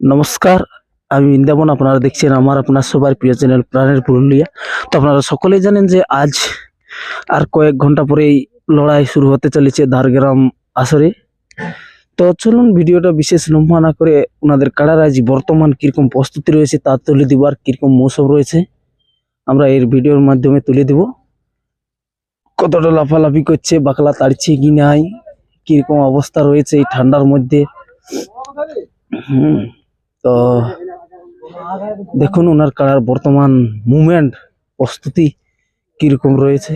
নমস্কার, আমি বৃন্দাবন। আপনারা দেখছেন আপনার সবার প্রিয় চ্যানেল প্রাণের পুরুলিয়া। তো আপনারা সকলেই জানেন যে আজ আর কয়েক ঘন্টা পরেই লড়াই শুরু হতে চলেছে ঝাড়গ্রাম আসরে। তো চলুন ভিডিওটা বিশেষ লম্বা না করে ওনাদের কাড়ার আজ বর্তমান কিরকম প্রস্তুতি রয়েছে তা তুলে দিব, আর কিরকম মৌসুম রয়েছে আমরা এর ভিডিওর মাধ্যমে তুলে দিব। কতটা লাফালাফি করছে, বাকলা তাড়ছে কি নাই, কিরকম অবস্থা রয়েছে এই ঠান্ডার মধ্যে। তো দেখুন ওনার কাড়ার বর্তমান মুভমেন্ট প্রস্তুতি কিরকম রয়েছে।